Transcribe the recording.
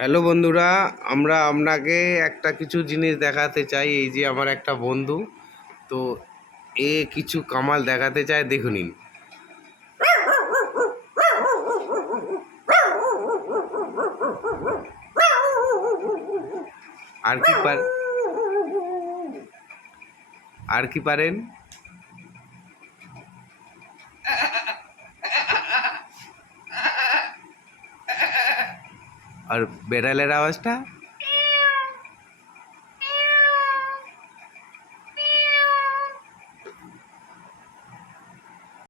Hello বন্ধুরা, আমরা আপনাকে একটা কিছু জিনিস দেখাতে চাই। এই যে আমার একটা বন্ধু, তো এ কিছু কামাল দেখাতে চায়, দেখুন। আর কি আর কি পারেন? আর বেড়ালের আওয়াজটা